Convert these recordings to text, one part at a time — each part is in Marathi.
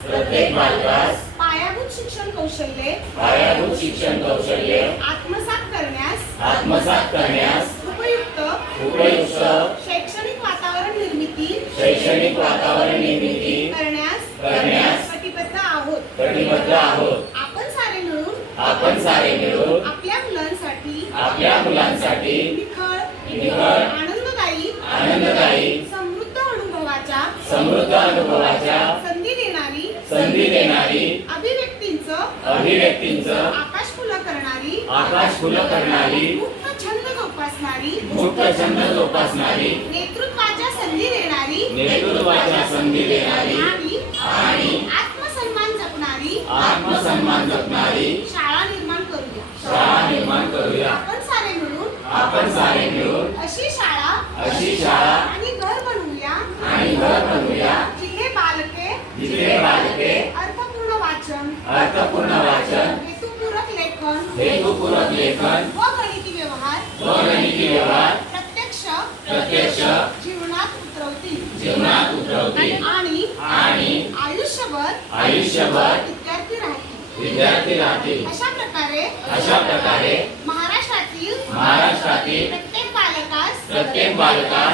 प्रत्येक बालकास पायाभूत शिक्षण कौशल्ये पायाभूत शिक्षण कौशल्य आत्मसात करण्यास आत्मसात करण्यास उपयुक्त उपयुक्त शैक्षणिक वातावरण निर्मिती शैक्षणिक वातावरण निर्मिती करण्यास करण्यास कटिबद्ध आहोत. कटिबद्ध आहोत. आपण सारे मिळून आपण सारे मिळून आपल्या मुलांसाठी आपल्या मुलांसाठी निखळ निखळ, आनंददायी आनंददायी समृद्ध अनुभवाच्या समृद्ध अनुभवाच्या संधी देणारी संधी देणारी अभिव्यक्तींचं अभिव्यक्तींचं आकाश फुलं करणारी आकाश फुलं करणारी मुक्त छंद जोपासणारी मुक्त छंद जोपासणारी नेतृत्वाच्या संधी देणारी नेतृत्वाच्या संधी देणारी आणि आणि आत्मसन्मान जपणारी आत्मसन्मान जपणारी शाळा निर्माण करूया. शाळा निर्माण करूया. आपण सारे मिळून आपण सारे मिळून अशी शाळा अशी शाळा आणि घर बनवूया आणि घर बनवूया जिथे बालके जिथे बालके अर्थपूर्ण वाचन अर्थपूर्ण वाचन हेतुपूरक लेखन. हेतुपूरक लेखन. व गणिती व्यवहार. व गणिती व्यवहार. प्रत्यक्ष. प्रत्यक्ष. जीवनात उतरवतील. जीवनात उतरवतील. आणि आणि आयुष्यभर आयुष्यभर विद्यार्थी राहतील. विद्यार्थी राहतील. अशा प्रकारे अशा प्रकारे महाराष्ट्रातील महाराष्ट्रातील प्रत्येक बालकास प्रत्येक बालकास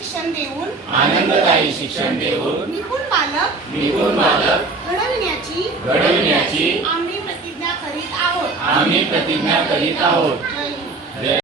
शिक्षण देऊन आनंददायी शिक्षण देऊन निपुण बालक निपुण बालक घडविण्याची घडविण्याची आम्ही प्रतिज्ञा करीत आहोत. आम्ही प्रतिज्ञा करीत आहोत.